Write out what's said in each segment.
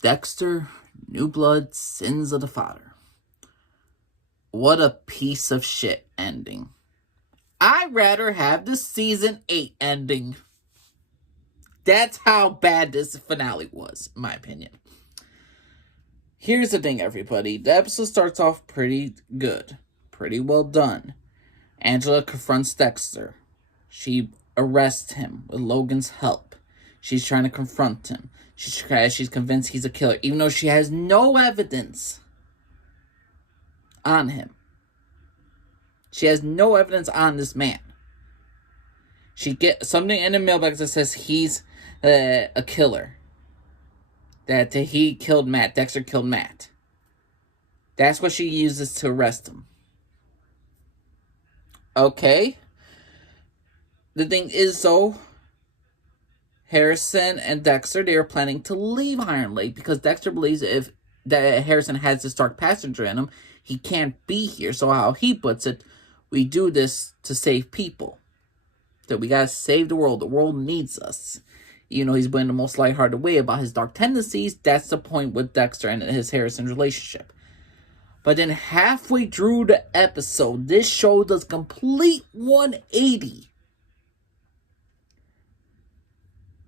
Dexter, New Blood, Sins of the Father. What a piece of shit ending. I'd rather have the season 8 ending. That's how bad this finale was, in my opinion. Here's the thing, everybody. The episode starts off pretty good. Pretty well done. Angela confronts Dexter. She arrests him with Logan's help. She's trying to confront him. She's convinced he's a killer, even though she has no evidence on him. She has no evidence on this man. She gets something in the mailbox that says he's a killer. That he killed Matt. Dexter killed Matt. That's what she uses to arrest him. Okay. The thing is, though, Harrison and Dexter, they are planning to leave Iron Lake because Dexter believes if that Harrison has this dark passenger in him, he can't be here. So how he puts it, we do this to save people. That we gotta save the world. The world needs us. You know, he's been the most lighthearted way about his dark tendencies. That's the point with Dexter and his Harrison relationship. But then halfway through the episode, this show does complete 180.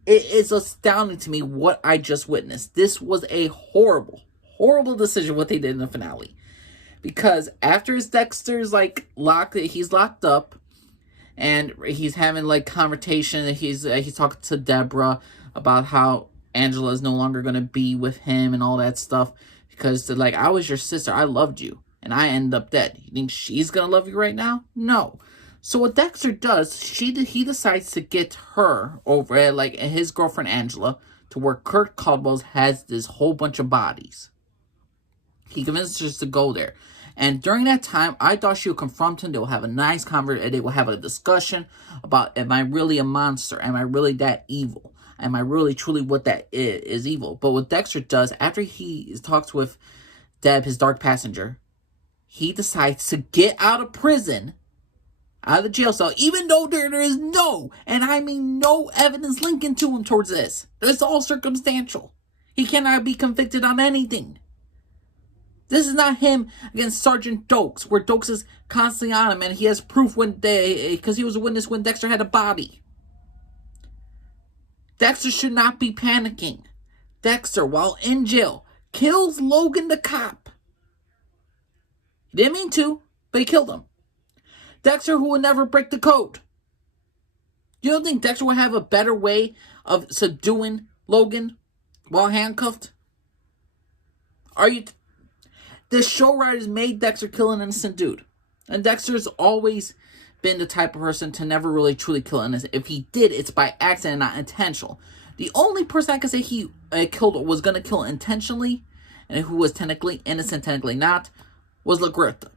It is astounding to me what I just witnessed. This was a horrible, horrible decision what they did in the finale. Because after his Dexter's he's locked up. And he's having conversation. He's talking to Deborah about how Angela is no longer going to be with him and all that stuff. Because they're like, I was your sister. I loved you. And I end up dead. You think she's going to love you right now? No. So what Dexter does, he decides to get her over at his girlfriend Angela to where Kurt Caldwell has this whole bunch of bodies. He convinces her to go there. And during that time, I thought she would confront him. They will have a nice conversation. They will have a discussion about, am I really a monster? Am I really that evil? Am I really truly what that is evil? But what Dexter does, after he talks with Deb, his dark passenger, he decides to get out of prison, out of the jail cell, even though there is no, and I mean no evidence linking to him towards this. It's all circumstantial. He cannot be convicted on anything. This is not him against Sergeant Dokes, where Dokes is constantly on him, and he has proof because he was a witness when Dexter had a body. Dexter should not be panicking. Dexter, while in jail, kills Logan the cop. He didn't mean to, but he killed him. Dexter, who would never break the code. You don't think Dexter would have a better way of subduing Logan while handcuffed? The show writers made Dexter kill an innocent dude. And Dexter's always been the type of person to never really truly kill an innocent. If he did, it's by accident, not intentional. The only person I could say he killed was going to kill intentionally, and who was technically innocent, technically not, was LaGuerta.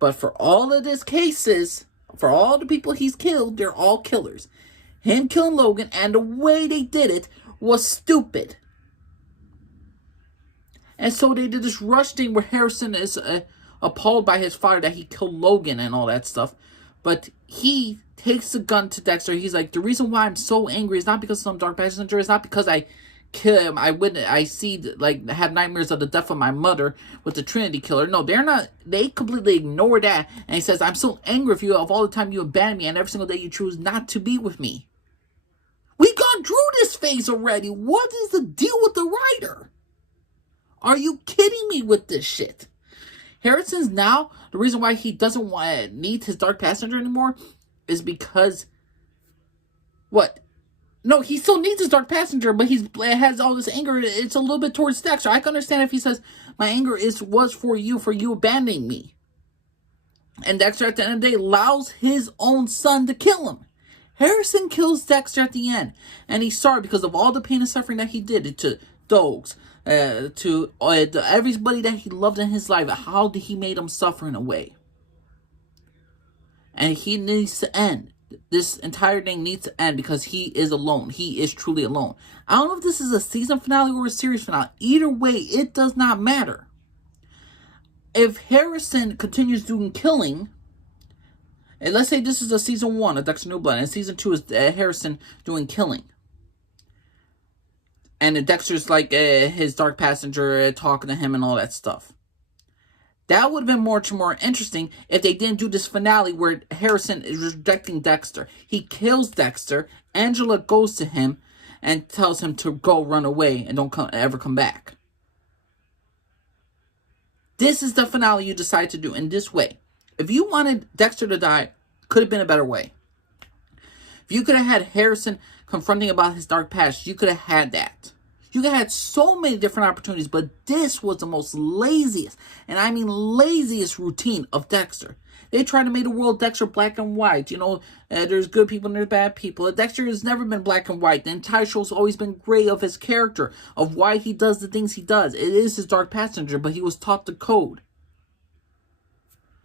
But for all of these cases, for all the people he's killed, they're all killers. Him killing Logan, and the way they did it was stupid. And so they did this rush thing where Harrison is appalled by his father that he killed Logan and all that stuff. But he takes the gun to Dexter. He's like, the reason why I'm so angry is not because of some dark passenger. It's not because I kill him. I have nightmares of the death of my mother with the Trinity killer. No, they're not. They completely ignore that. And he says, I'm so angry with you of all the time you abandon me and every single day you choose not to be with me. We've gone through this phase already. What is the deal with the writer? Are you kidding me with this shit? Harrison's now, the reason why he doesn't need his dark passenger anymore is because, what? No, he still needs his dark passenger, but he has all this anger. It's a little bit towards Dexter. I can understand if he says, my anger was for you abandoning me. And Dexter, at the end of the day, allows his own son to kill him. Harrison kills Dexter at the end. And he's sorry because of all the pain and suffering that he did to Dogs. To everybody that he loved in his life, how did he made him suffer in a way? And he needs to end. This entire thing needs to end because he is alone. He is truly alone. I don't know if this is a season finale or a series finale. Either way, it does not matter. If Harrison continues doing killing, and let's say this is a season 1 of Dexter New Blood, and season 2 is Harrison doing killing. And Dexter's like his dark passenger talking to him and all that stuff. That would have been much more interesting if they didn't do this finale where Harrison is rejecting Dexter. He kills Dexter. Angela goes to him and tells him to go run away and don't ever come back. This is the finale you decide to do in this way. If you wanted Dexter to die, could have been a better way. If you could have had Harrison confronting about his dark past, you could have had that. You could have had so many different opportunities, but this was the most laziest, and I mean laziest routine of Dexter. They tried to make the world Dexter black and white. You know, there's good people and there's bad people. Dexter has never been black and white. The entire show's always been gray of his character, of why he does the things he does. It is his dark passenger, but he was taught the code.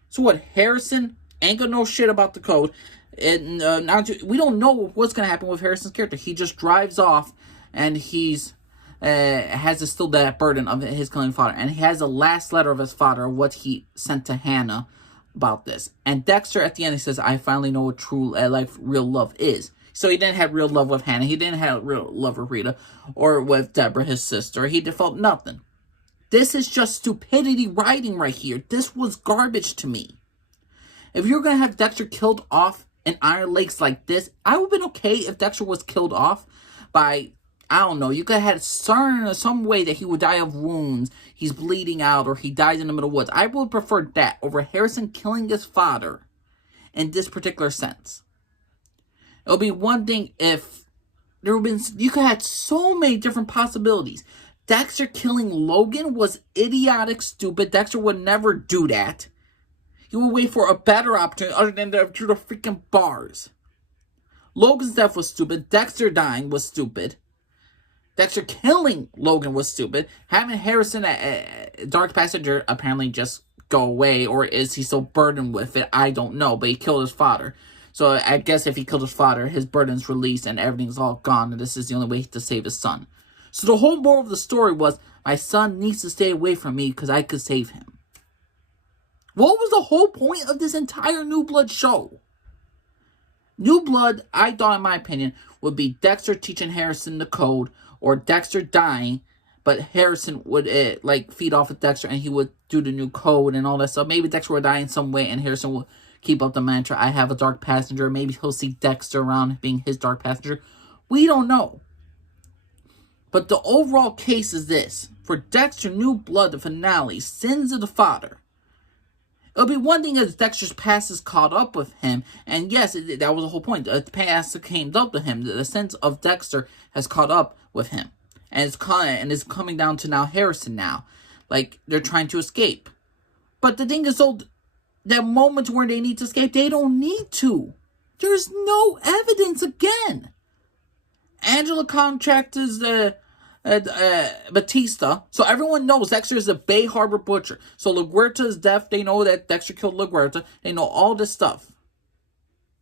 So what, Harrison ain't gonna know shit about the code. And we don't know what's gonna happen with Harrison's character. He just drives off, and he's has still that burden of his killing father, and he has a last letter of his father, what he sent to Hannah about this. And Dexter at the end, he says, "I finally know what true real love is." So he didn't have real love with Hannah. He didn't have real love with Rita or with Deborah, his sister. He felt nothing. This is just stupidity writing right here. This was garbage to me. If you're gonna have Dexter killed off in Iron Lakes like this, I would have been okay if Dexter was killed off by, I don't know, you could have had some way that he would die of wounds, he's bleeding out, or he dies in the middle of the woods. I would prefer that over Harrison killing his father in this particular sense. It would be one thing if there would have been, you could have had so many different possibilities. Dexter killing Logan was idiotic, stupid. Dexter would never do that. He would wait for a better opportunity other than through the freaking bars. Logan's death was stupid. Dexter dying was stupid. Dexter killing Logan was stupid. Having Harrison, Dark Passenger, apparently just go away, or is he so burdened with it? I don't know, but he killed his father. So I guess if he killed his father, his burden's released and everything's all gone, and this is the only way to save his son. So the whole moral of the story was, my son needs to stay away from me because I could save him. What was the whole point of this entire New Blood show? New Blood, I thought, in my opinion, would be Dexter teaching Harrison the code, or Dexter dying, but Harrison would feed off of Dexter and he would do the new code and all that stuff. Maybe Dexter would die in some way and Harrison would keep up the mantra, I have a dark passenger. Maybe he'll see Dexter around being his dark passenger. We don't know. But the overall case is this. For Dexter New Blood, the finale, Sins of the Father. It'll be one thing as Dexter's past is caught up with him. And yes, that was the whole point. The past came up to him. The sense of Dexter has caught up with him. And it's coming down to now Harrison now. Like, they're trying to escape. But the thing is, though, that moments where they need to escape, they don't need to. There's no evidence again. Angela contracts Batista, so everyone knows Dexter is a Bay Harbor butcher. So LaGuerta's death, they know that Dexter killed LaGuerta. They know all this stuff.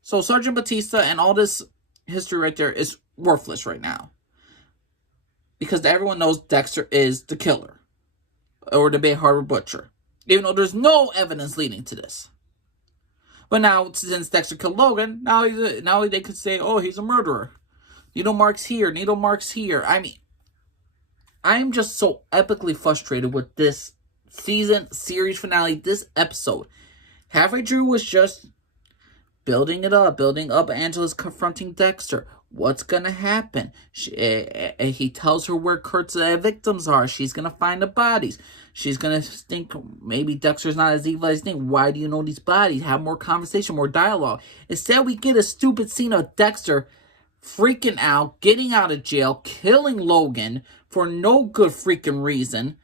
So Sergeant Batista and all this history right there is worthless right now. Because everyone knows Dexter is the killer. Or the Bay Harbor butcher. Even though there's no evidence leading to this. But now, since Dexter killed Logan, now they could say, oh, he's a murderer. Needle marks here, needle marks here. I mean, I'm just so epically frustrated with this series finale, this episode. Halfway through was just building up Angela's confronting Dexter. What's gonna happen? He tells her where Kurt's victims are. She's gonna find the bodies. She's gonna think maybe Dexter's not as evil as you think. Why do you know these bodies? Have more conversation, more dialogue. Instead, we get a stupid scene of Dexter freaking out, getting out of jail, killing Logan for no good freaking reason.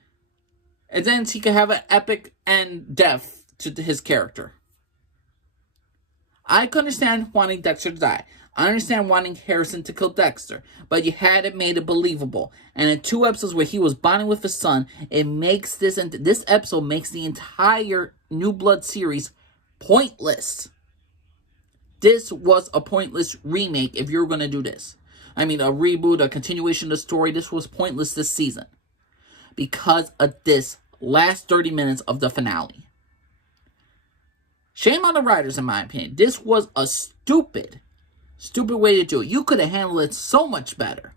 And then he could have an epic end death to his character. I could understand wanting Dexter to die. I understand wanting Harrison to kill Dexter. But you had it made it believable. And in 2 episodes where he was bonding with his son, it makes this episode makes the entire New Blood series pointless. This was a pointless remake if you were going to do this. I mean, a reboot, a continuation of the story. This was pointless this season. Because of this last 30 minutes of the finale. Shame on the writers, in my opinion. This was a stupid way to do it. You could have handled it so much better.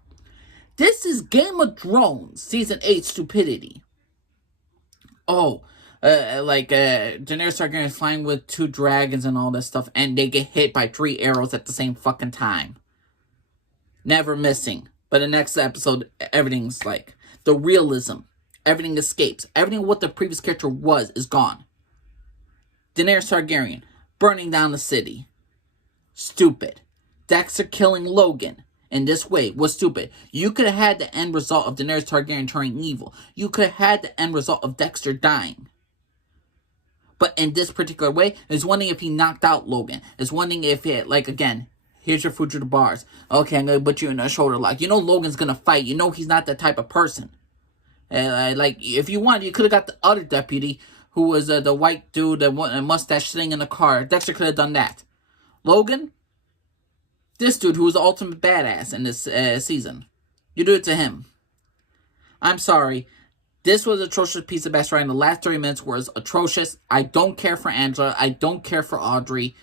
This is Game of Thrones season 8 stupidity. Oh, Daenerys Targaryen is flying with 2 dragons and all this stuff, and they get hit by 3 arrows at the same fucking time. Never missing. But the next episode, everything's like the realism. Everything escapes. Everything what the previous character was is gone. Daenerys Targaryen burning down the city. Stupid. Dexter killing Logan in this way was stupid. You could have had the end result of Daenerys Targaryen turning evil. You could have had the end result of Dexter dying. But in this particular way, it's one thing if he knocked out Logan. It's one thing if it, like, again, here's your food to the bars. Okay, I'm going to put you in a shoulder lock. You know Logan's going to fight. You know he's not that type of person. If you want, you could have got the other deputy who was the white dude, the mustache sitting in the car. Dexter could have done that. Logan, this dude who was the ultimate badass in this season. You do it to him. I'm sorry. This was an atrocious piece of ass writing. The last 30 minutes was atrocious. I don't care for Angela. I don't care for Audrey.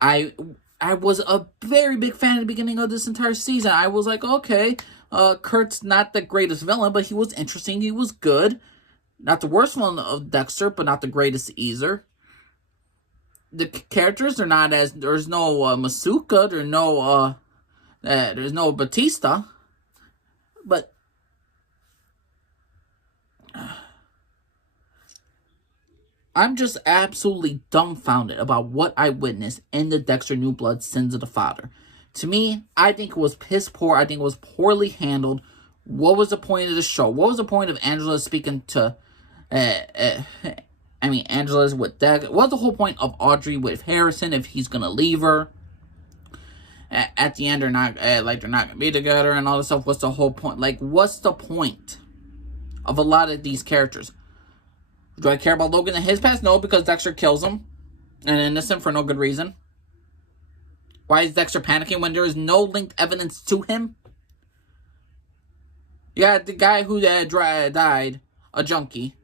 I was a very big fan at the beginning of this entire season. I was like, okay, Kurt's not the greatest villain, but he was interesting. He was good. Not the worst one of Dexter, but not the greatest either. The characters are not as... There's no Masuka. There's no Batista. But... I'm just absolutely dumbfounded about what I witnessed in the Dexter New Blood Sins of the Father. To me, I think it was piss poor. I think it was poorly handled. What was the point of the show? What was the point of Angela speaking to... Angela's with Dex. What's the whole point of Audrey with Harrison if he's gonna leave her? At the end, they're not gonna be together and all this stuff. What's the whole point? Like, what's the point of a lot of these characters? Do I care about Logan and his past? No, because Dexter kills him. And innocent for no good reason. Why is Dexter panicking when there is no linked evidence to him? You got the guy who died, a junkie.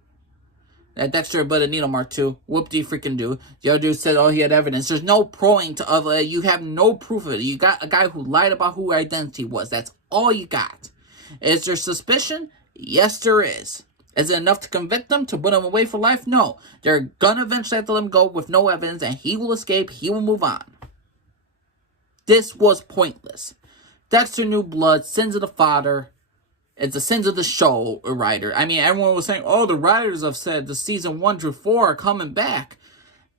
That Dexter put a needle mark to. Whoop-de-freaking do. The other dude said, oh, he had evidence. There's no point of you have no proof of it. You got a guy who lied about who identity was. That's all you got. Is there suspicion? Yes, there is. Is it enough to convict them, to put him away for life? No. They're gonna eventually have to let him go with no evidence, and he will escape. He will move on. This was pointless. Dexter New Blood, Sins of the Father. It's the sins of the show, writer. I mean, everyone was saying, oh, the writers have said the season 1 through 4 are coming back.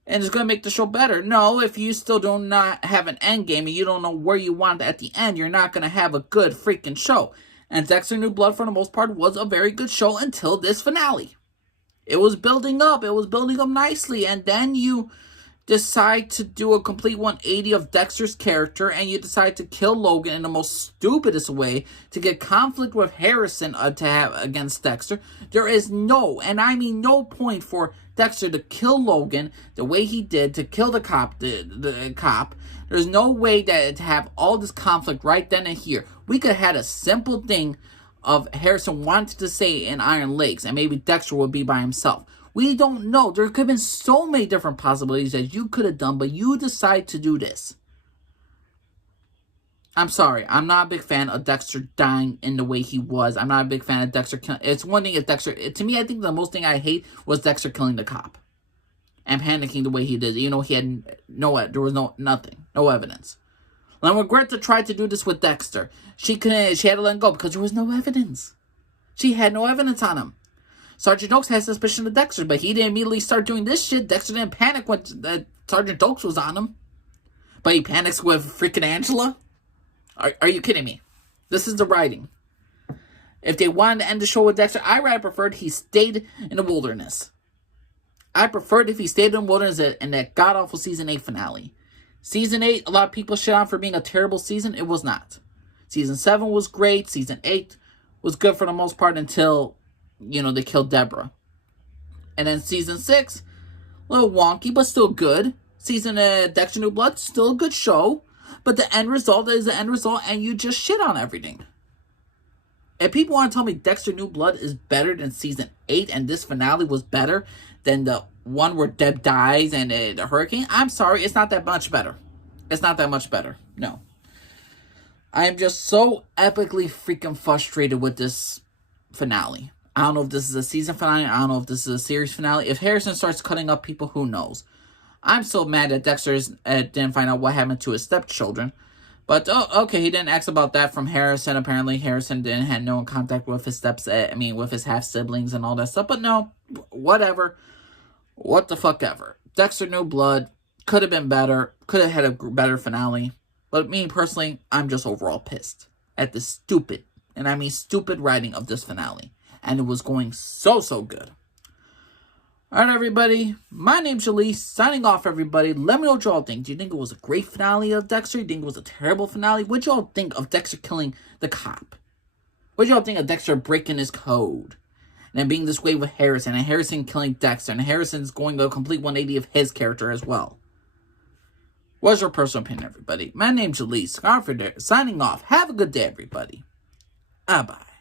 And it's going to make the show better. No, if you still do not have an end game and you don't know where you want it at the end, you're not going to have a good freaking show. And Dexter New Blood, for the most part, was a very good show until this finale. It was building up. It was building up nicely. And then you decide to do a complete 180 of Dexter's character, and you decide to kill Logan in the most stupidest way to get conflict with Harrison to have against Dexter. There is no, and I mean no point for Dexter to kill Logan the way he did, to kill the cop. The cop. There's no way that to have all this conflict right then and here. We could have had a simple thing of Harrison wanted to stay in Iron Lakes, and maybe Dexter would be by himself. We don't know. There could have been so many different possibilities that you could have done, but you decide to do this. I'm sorry. I'm not a big fan of Dexter dying in the way he was. I'm not a big fan of Dexter killing. It's one thing if Dexter... To me, I think the most thing I hate was Dexter killing the cop. And panicking the way he did. You know, he had there was nothing. No evidence. And Greta tried to do this with Dexter. She had to let him go because there was no evidence. She had no evidence on him. Sergeant Oaks had suspicion of Dexter, but he didn't immediately start doing this shit. Dexter didn't panic when Sergeant Oaks was on him. But he panics with freaking Angela? Are you kidding me? This is the writing. If they wanted to end the show with Dexter, I rather preferred he stayed in the wilderness. I preferred if he stayed in the wilderness in that god-awful Season 8 finale. Season 8, a lot of people shit on for being a terrible season. It was not. Season 7 was great. Season 8 was good for the most part until... they killed Deborah. And then Season 6, a little wonky, but still good. Season Dexter New Blood, still a good show. But the end result is the end result, and you just shit on everything. If people want to tell me Dexter New Blood is better than Season 8, and this finale was better than the one where Deb dies and the hurricane, I'm sorry, it's not that much better. It's not that much better. No. I am just so epically freaking frustrated with this finale. I don't know if this is a season finale. I don't know if this is a series finale. If Harrison starts cutting up people, who knows? I'm so mad that Dexter didn't find out what happened to his stepchildren. But, okay, he didn't ask about that from Harrison. Apparently, Harrison didn't have no contact with his with his half-siblings and all that stuff. But no, whatever. What the fuck ever. Dexter, no blood. Could have been better. Could have had a better finale. But me, personally, I'm just overall pissed at the stupid, and I mean stupid writing of this finale. And it was going so good. Alright, everybody. My name's Jalise. Signing off, everybody. Let me know what y'all think. Do you think it was a great finale of Dexter? Do you think it was a terrible finale? What y'all think of Dexter killing the cop? What y'all think of Dexter breaking his code? And then being this way with Harrison. And Harrison killing Dexter. And Harrison's going a complete 180 of his character as well. What's your personal opinion, everybody? My name's Jalise. Signing off. Have a good day, everybody. Bye-bye.